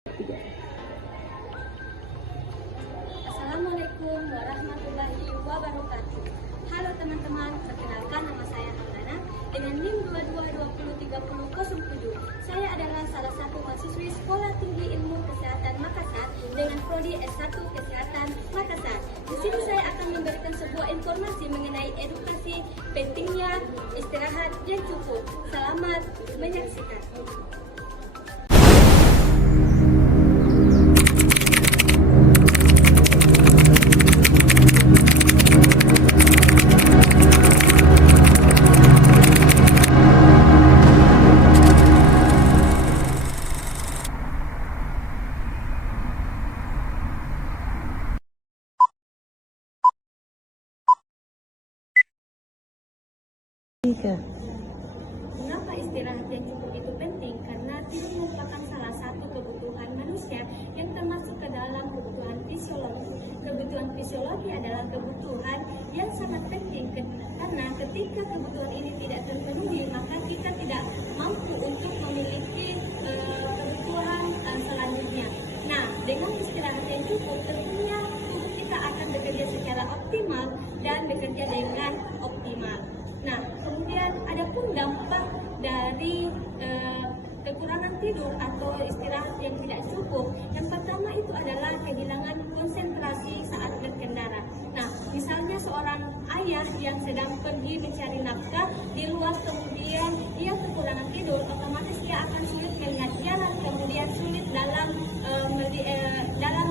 Assalamualaikum warahmatullahi wabarakatuh. Halo teman-teman, perkenalkan nama saya Maulana dengan NIM 22203007. Saya adalah salah satu mahasiswi Sekolah Tinggi Ilmu Kesehatan Makassar dengan prodi S1 Kesehatan Makassar. Di sini saya akan memberikan sebuah informasi mengenai edukasi pentingnya istirahat yang cukup. Selamat menyaksikan. Mengapa istirahat yang cukup itu penting? Karena tidur merupakan salah satu kebutuhan manusia yang termasuk ke dalam kebutuhan fisiologi. Kebutuhan fisiologi adalah kebutuhan yang sangat penting karena ketika kebutuhan ini tidak terpenuhi, maka kita tidak mampu untuk memiliki kebutuhan selanjutnya. Nah, dengan istirahat yang cukup, tentunya tubuh kita akan bekerja secara optimal dan bekerja dengan optimal. Nah, kemudian ada pun dampak dari kekurangan tidur atau istirahat yang tidak cukup. Yang pertama itu adalah kehilangan konsentrasi saat berkendara. Nah, misalnya seorang ayah yang sedang pergi mencari nafkah di luar, kemudian ia kekurangan tidur, otomatis ia akan sulit melihat jalan, kemudian sulit dalam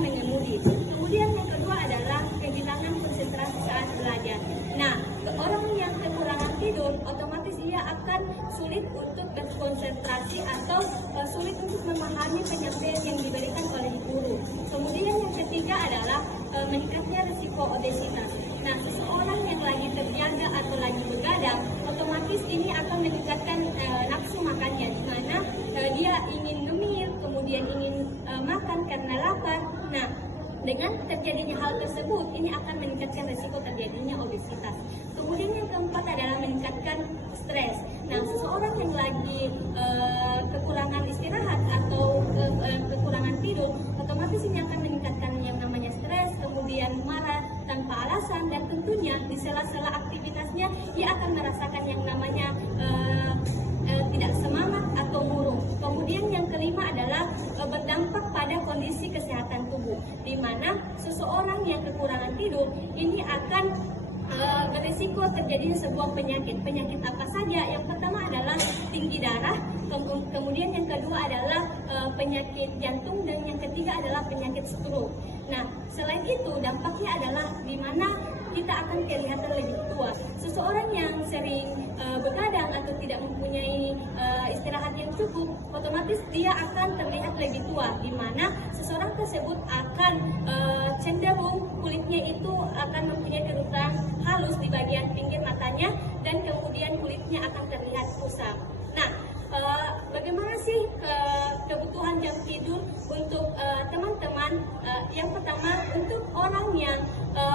mengemudi. Kemudian yang kedua adalah kehilangan konsentrasi saat belajar. Nah, orang yang kekurangan tidur, otomatis ia akan sulit untuk berkonsentrasi atau sulit untuk memahami penyampaian yang diberikan oleh guru. Kemudian yang ketiga adalah meningkatnya risiko obesitas. Nah, seseorang yang lagi terjaga atau lagi begadang, otomatis ini akan meningkatkan nafsu makannya, di mana dia ingin ngemil, kemudian ingin makan karena lapar. Nah, dengan terjadinya hal tersebut, ini akan meningkatkan risiko terjadinya obesitas. Kemudian yang keempat adalah meningkatkan stres. Nah, seseorang yang lagi kekurangan istirahat atau kekurangan tidur, otomatis ini akan meningkatkan yang namanya stres, kemudian marah tanpa alasan, dan tentunya di sela-sela aktivitasnya ia akan merasakan yang namanya tidak semangat atau murung. Kemudian yang kelima adalah berdampak pada kondisi kesehatan tubuh, di mana seseorang yang kekurangan tidur ini akan berisiko terjadinya sebuah penyakit. Penyakit apa saja? Yang pertama adalah tinggi darah, kemudian yang kedua adalah penyakit jantung, dan yang ketiga adalah penyakit stroke. Nah, selain itu dampaknya adalah di mana kita akan kelihatan lebih tua. Seseorang yang sering begadang atau tidak mempunyai istirahat yang cukup, otomatis dia akan terlihat lebih tua, di mana seseorang tersebut akan cenderung kulitnya itu akan mempunyai kerutan halus di bagian pinggir matanya, dan kemudian kulitnya akan terlihat kusam. Nah, bagaimana sih kebutuhan jam tidur untuk teman-teman? Yang pertama, untuk orang yang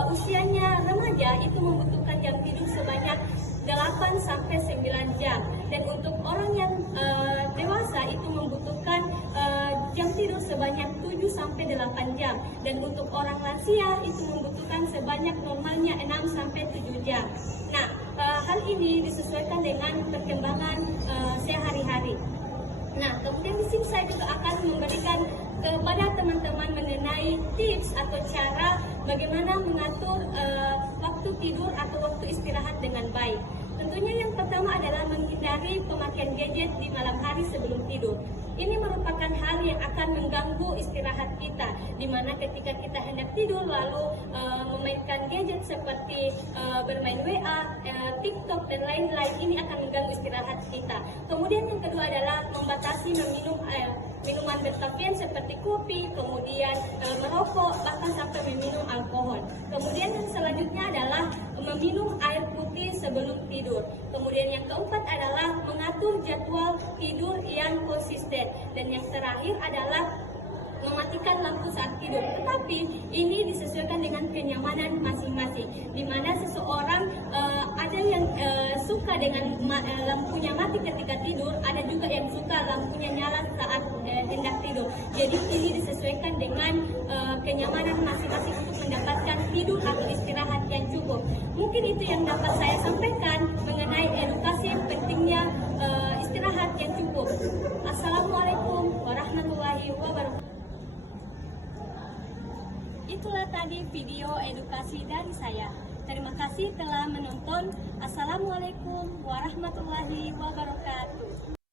usianya remaja itu membutuhkan jam tidur sebanyak 8-9 jam, dan untuk orang yang dewasa itu membutuhkan jam tidur sebanyak 7-8 jam, dan untuk orang lansia itu membutuhkan sebanyak normalnya 6-7 jam. Nah, hal ini disesuaikan dengan perkembangan sehari-hari. Nah, kemudian di sini saya juga akan memberikan kepada teman-teman mengenai tips atau cara bagaimana mengatur waktu tidur atau waktu istirahat dengan baik. Tentunya yang pertama adalah menghindari pemakaian gadget di malam hari sebelum tidur. Ini merupakan hal yang akan mengganggu istirahat kita, di mana ketika kita hendak tidur lalu memainkan gadget seperti bermain WA, TikTok, dan lain-lain, ini akan mengganggu istirahat kita. Kemudian yang kedua adalah membatasi meminum minuman berkafein seperti kopi, kemudian merokok, bahkan sampai meminum alkohol. Kemudian yang selanjutnya adalah meminum air putih sebelum tidur. Kemudian yang keempat adalah mengatur jadwal tidur yang konsisten. Dan yang terakhir adalah mematikan matikan lampu saat tidur. Tetapi ini disesuaikan dengan kenyamanan masing-masing, di mana seseorang ada yang suka dengan lampunya mati ketika tidur, ada juga yang suka lampunya nyala saat hendak tidur. Jadi ini disesuaikan dengan kenyamanan masing-masing untuk mendapatkan tidur atau istirahat yang cukup. Mungkin itu yang dapat saya sampaikan mengenai edukasi pentingnya istirahat yang cukup. Assalamualaikum warahmatullahi wabarakatuh. Itulah tadi video edukasi dari saya. Terima kasih telah menonton. Assalamualaikum warahmatullahi wabarakatuh.